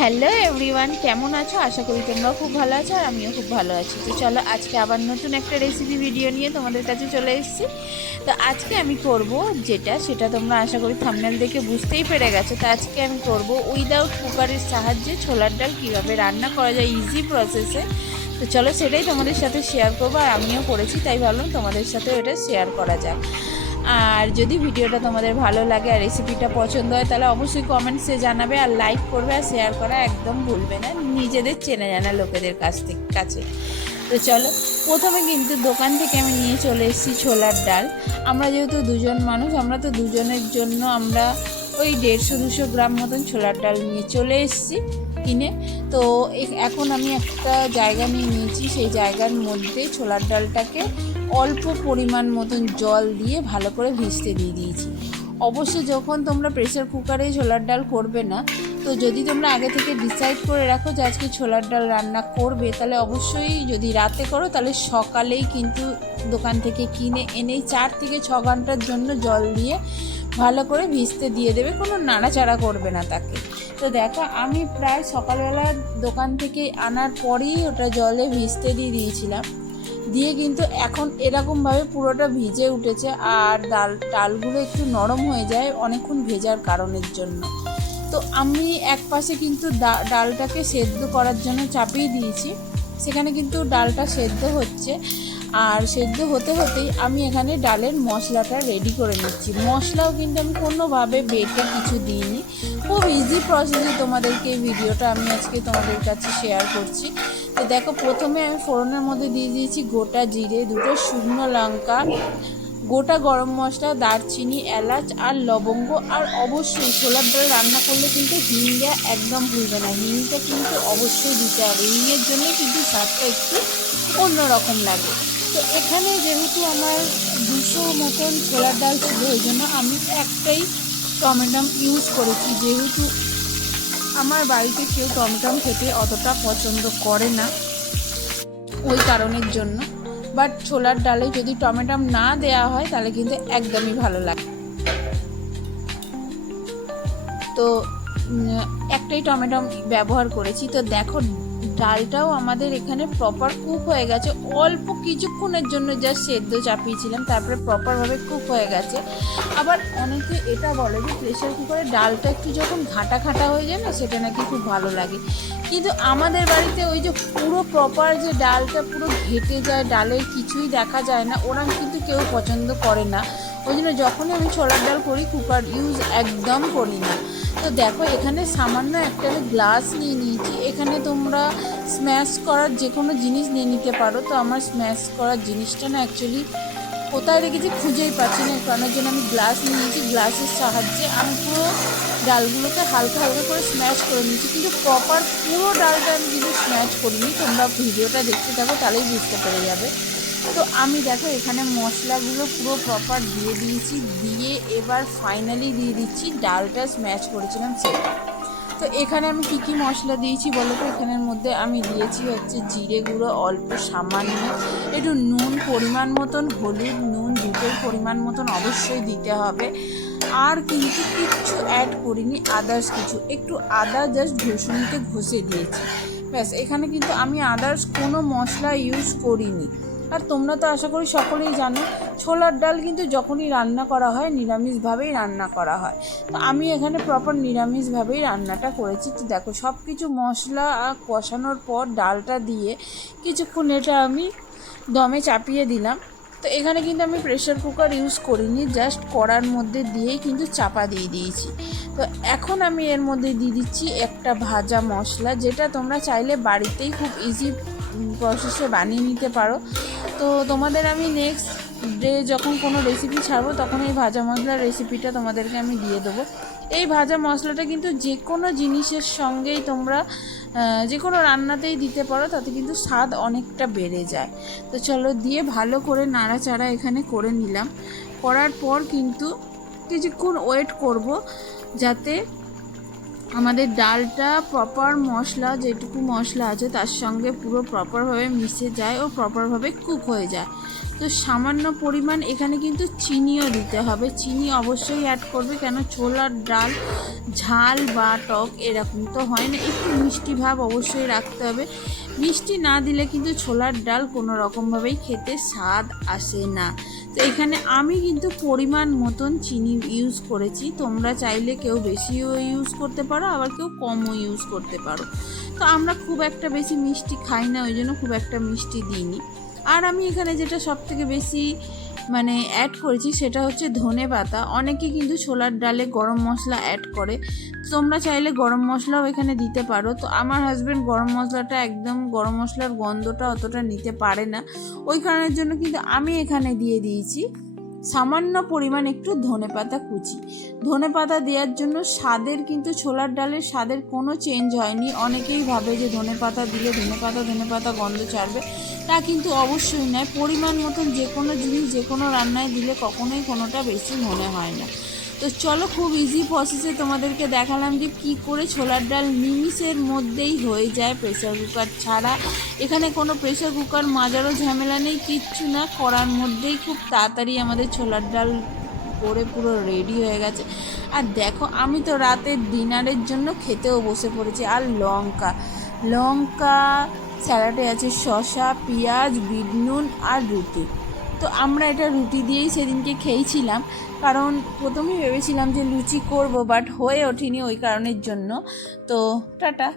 Hello everyone, কেমন আছো? আশা করি তোমরা খুব ভালো আছো আর আমিও খুব ভালো আছি। তো চলো আজকে আবার নতুন একটা রেসিপি ভিডিও নিয়ে তোমাদের কাছে চলে এসেছি। তো আজকে আমি করব সেটা তোমরা আশা করি থাম্বনেল দেখে বুঝতেই পেরে গেছো। তো আজকে আমি করব উইদাউট কুকারের সাহায্যে ছোলার ডাল কীভাবে রান্না করা যায় ইজি প্রসেসে। তো চলো সেটাই তোমাদের সাথে শেয়ার করবো, আর আমিও করেছি তাই ভাবলাম তোমাদের সাথে এটা শেয়ার করা যাক। আর যদি ভিডিওটা তোমাদের ভালো লাগে আর রেসিপিটা পছন্দ হয় তাহলে অবশ্যই কমেন্টসে জানাবে, আর লাইক করবে আর শেয়ার করা একদম ভুলবে না নিজেদের চেনা জানা লোকেদের কাছে। তো চলো, প্রথমে কিন্তু দোকান থেকে আমি নিয়ে চলে এসেছি ছোলার ডাল। আমরা যেহেতু দুজন মানুষ, আমরা তো দুজনের জন্য আমরা ওই 150-200 গ্রাম মতন ছোলার ডাল নিয়ে চলে এসেছি কিনে। তো এখন আমি একটা জায়গা নিয়ে নিয়েছি, সেই জায়গার মধ্যে ছোলার ডালটাকে অল্প পরিমাণ মতন জল দিয়ে ভালো করে ভিজতে দিয়ে দিয়েছি। অবশ্যই যখন তোমরা প্রেসার কুকারে ছোলার ডাল করবে না, তো যদি তোমরা আগে থেকে ডিসাইড করে রাখো যে আজকে ছোলার ডাল রান্না করবে, তাহলে অবশ্যই যদি রাতে করো তাহলে সকালেই কিন্তু দোকান থেকে কিনে এনেই 4 থেকে 6 ঘন্টার জন্য জল দিয়ে ভালো করে ভিজতে দিয়ে দেবে, কোনো নাড়াচাড়া করবে না তাকে। তো দেখো আমি প্রায় সকালবেলা দোকান থেকে আনার পরেই ওটা জলে ভিজতে দিয়ে দিয়েছিলাম, দিয়ে কিন্তু এখন এরকমভাবে পুরোটা ভিজে উঠেছে। আর ডালগুলো একটু নরম হয়ে যায় অনেকক্ষণ ভেজার কারণের জন্য। তো আমি এক পাশে কিন্তু ডালটাকে সেদ্ধ করার জন্য চাপিয়ে দিয়েছি, সেখানে কিন্তু ডালটা সেদ্ধ হচ্ছে। আর সেদ্ধ হতে হতেই আমি এখানে ডালের মশলাটা রেডি করে নিচ্ছি। মশলাও কিন্তু আমি কোনোভাবে বেটে কিছু দিইনি, খুব ইজি প্রসেসে তোমাদেরকে এই ভিডিওটা আমি আজকে তোমাদের কাছে শেয়ার করছি। তো দেখো, প্রথমে আমি ফোড়নের মধ্যে দিয়ে দিয়েছি গোটা জিরে, 2টো শুকনো লঙ্কা, গোটা গরম মশলা, দারচিনি, এলাচ আর লবঙ্গ। আর অবশ্যই ছোলার ডাল রান্না করলে কিন্তু হিং দেওয়া একদম ভুলবে না, হিংটা কিন্তু অবশ্যই দিতে হবে, হিংয়ের জন্যই কিন্তু স্বাদটা একটু অন্যরকম লাগে। তো এখানে যেহেতু আমার 200 মতন ছোলার ডাল ছিল, ওই জন্য আমি একটাই টমেটো ইউজ করেছি, যেহেতু আমার বাড়িতে কেউ টমেটো খেতে অতটা পছন্দ করে না, ওই কারণের জন্য। বাট ছোলার ডালে যদি টমেটো না দেওয়া হয় তাহলে কিন্তু একদমই ভালো লাগে। তো একটাই টমেটো ব্যবহার করেছি। তো দেখো ডালটাও আমাদের এখানে প্রপার কুক হয়ে গেছে, অল্প কিছুক্ষণের জন্য জাস্ট সেদ্ধ চাপিয়েছিলাম, তারপরে প্রপারভাবে কুক হয়ে গেছে। আবার অনেকে এটা বলে যে প্রেশার কুকারে ডালটা একটু যখন ঘাটা ঘাটা হয়ে যায় না, সেটা নাকি খুব ভালো লাগে। কিন্তু আমাদের বাড়িতে ওই যে পুরো প্রপার যে ডালটা পুরো ঘেটে যায়, ডালের কিছুই দেখা যায় না, ওরম কিন্তু কেউ পছন্দ করে না। ওই জন্য যখনই আমি ছোলার ডাল করি কুকার ইউজ একদম করি না। তো দেখো এখানে সামান্য একটা গ্লাস নিয়ে নিয়েছি, এখানে তোমরা স্ম্যাশ করার যে কোনো জিনিস নিয়ে নিতে পারো। তো আমার স্ম্যাশ করার জিনিসটা না অ্যাকচুয়ালি কোথায় রেখেছি খুঁজেই পাচ্ছি না, কারণের জন্য আমি গ্লাস নিয়েছি। গ্লাসের সাহায্যে আমি পুরো ডালগুলোকে হালকা হালকা করে স্ম্যাশ করে নিয়েছি, কিন্তু প্রপার পুরো ডালটা আমি কিন্তু স্ম্যাশ করিনি। তোমরা ভিডিওটা দেখতে থাকো তাহলেই বুঝতে পেরে যাবে। তো আমি দেখো এখানে মশলাগুলো পুরো প্রপার দিয়ে দিয়েছি, দিয়ে এবার ফাইনালি দিয়ে দিচ্ছি ডালটা স্ম্যাশ করেছিলাম সেটা। তো এখানে আমি কী কী মশলা দিয়েছি বলো তো? এখানের মধ্যে আমি দিয়েছি হচ্ছে জিরে গুঁড়ো অল্প সামান্য, একটু নুন পরিমাণ মতন, হলুদ, নুন দুটোর পরিমাণ মতন অবশ্যই দিতে হবে। আর কিন্তু কিচ্ছু অ্যাড করিনি, আদার্স কিছু, একটু আদা জাস্ট ঘষুনিতে ঘষে দিয়েছি, ব্যাস। এখানে কিন্তু আমি আদার্স কোনো মশলা ইউজ করিনি। আর তোমরা তো আশা করি সকলেই জানো ছোলার ডাল কিন্তু যখনই রান্না করা হয় নিরামিষভাবেই রান্না করা হয়। তো আমি এখানে প্রপার নিরামিষভাবেই রান্নাটা করেছি। তো দেখো সব কিছু মশলা কষানোর পর ডালটা দিয়ে কিছুক্ষণ এটা আমি দমে চাপিয়ে দিলাম। তো এখানে কিন্তু আমি প্রেশার কুকার ইউজ করিনি, জাস্ট কড়ার মধ্যে দিয়েই কিন্তু চাপা দিয়ে দিয়েছি। তো এখন আমি এর মধ্যে দিয়ে দিচ্ছি একটা ভাজা মশলা, যেটা তোমরা চাইলে বাড়িতেই খুব ইজি প্রসেসে বানিয়ে নিতে পারো। তো তোমাদের আমি নেক্সট ডে যখন কোনো রেসিপি ছাড়বো তখন এই ভাজা মশলার রেসিপিটা তোমাদেরকে আমি দিয়ে দেবো। এই ভাজা মশলাটা কিন্তু যে কোনো জিনিসের সঙ্গেই তোমরা যে কোনো রান্নাতেই দিতে পারো, তাতে কিন্তু স্বাদ অনেকটা বেড়ে যায়। তো চলো দিয়ে ভালো করে নাড়াচাড়া এখানে করে নিলাম। করার পর কিন্তু কিছুক্ষণ ওয়েট করব যাতে আমাদের ডালটা প্রপার মশলা যেটুকু মশলা আছে তার সঙ্গে পুরো প্রপারভাবে মিশে যায় ও প্রপারভাবে কুক হয়ে যায়। তো সামান্য পরিমাণ এখানে কিন্তু চিনিও দিতে হবে, চিনি অবশ্যই অ্যাড করবে, কেন ছোলার ডাল ঝাল বা টক এরকম তো হয় না, একটু মিষ্টি ভাব অবশ্যই রাখতে হবে। মিষ্টি না দিলে কিন্তু ছোলার ডাল কোনো রকমভাবেই খেতে স্বাদ আসে না। তো এখানে আমি কিন্তু পরিমাণ মতন চিনি ইউজ করেছি, তোমরা চাইলে কেউ বেশিও ইউজ করতে পারো, আবার কেউ কমও ইউজ করতে পারো। তো আমরা খুব একটা বেশি মিষ্টি খাই না, ওই জন্য খুব একটা মিষ্টি দিইনি। আর আমি এখানে যেটা সব থেকে বেশি অ্যাড করেছি সেটা হচ্ছে ধনে পাতা। অনেকে কিন্তু ছোলার ডালে গরম মশলা অ্যাড করে, তোমরা চাইলে গরম মশলাও এখানে দিতে পারো। তো আমার হাজব্যান্ড গরম মশলাটা একদম গরম মশলার গন্ধটা অতটা নিতে পারে না, ওই কারণের জন্য কিন্তু আমি এখানে দিয়ে দিয়েছি সামান্য পরিমাণ একটু ধনেপাতা কুচি। ধনেপাতা দেওয়ার জন্য স্বাদের কিন্তু ছোলার ডালের স্বাদের কোনো চেঞ্জ হয়নি। অনেকেই ভাবে যে ধনেপাতা দিলে ধনেপাতা গন্ধ ছাড়বে, তা কিন্তু অবশ্যই নয়। পরিমাণ মতন যে কোনো জিনিস যে কোনো রান্নায় দিলে কখনোই কোনোটা বেশি মনে হয় না। তো চলো, খুব ইজি প্রসেসে তোমাদেরকে দেখালাম যে কী করে ছোলার ডাল নিমিষের মধ্যেই হয়ে যায় প্রেসার কুকার ছাড়া। এখানে কোনো প্রেসার কুকার মাজারও ঝামেলা নেই, কিচ্ছু না, করার মধ্যেই খুব তাড়াতাড়ি আমাদের ছোলার ডাল করে পুরো রেডি হয়ে গেছে। আর দেখো, আমি তো রাতের ডিনারের জন্য খেতেও বসে পড়েছি। আর লঙ্কা স্যালাডে আছে শসা, পেঁয়াজ, বিট নুন আর রুটি। তো আমরা এটা রুটি দিয়েই সেদিনকে খেয়েছিলাম, কারণ প্রথমেই ভেবেছিলাম যে লুচি করব, বাট হয়ে ওঠেনি ওই কারণের জন্য। তো টাটা।